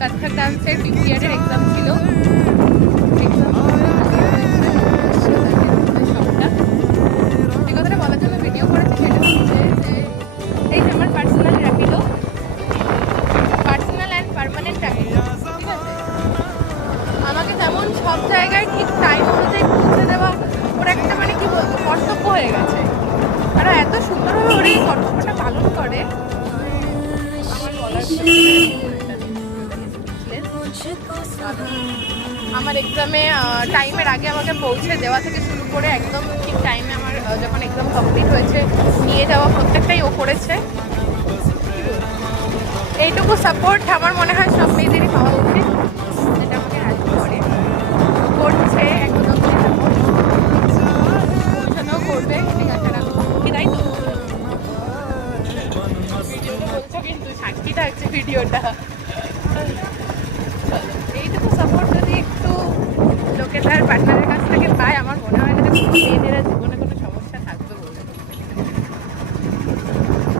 কত্থক ডান্সের 5th ইয়ারের exam ছিল। সবটা যে কথাটা বলার জন্য ভিডিও করেছি সেটা হচ্ছে যে এই যে আমার personal Rapido, personal and permanent Rapido, ঠিক আছে। আমাকে যেমন সব জায়গায় ঠিক টাইম অনুযায়ী পৌঁছে দেওয়া ওর একটা মানে কি বলবো কর্তব্য হয়ে গেছে। আর এত সুন্দরভাবে ওরা এই কর্তব্যটা পালন করে আমার বলার আমার এক্সামে টাইমের আগে আমাকে পৌঁছে দেওয়া থেকে শুরু করে একদম ঠিক টাইমে আমার যখন এক্সাম কমপ্লিট হয়েছে নিয়ে যাওয়া প্রত্যেকটাই ও করেছে। এইটুকু সাপোর্ট আমার মনে হয় সব মেয়েদেরই পাওয়া উচিত, যেটা আমাকে হেল্প করে করছে একদম পৌঁছানোও করবে, ঠিক আছে রাখো কি তাই তো ভিডিওটা বলছো কিন্তু সাক্ষী থাকছে ভিডিওটা।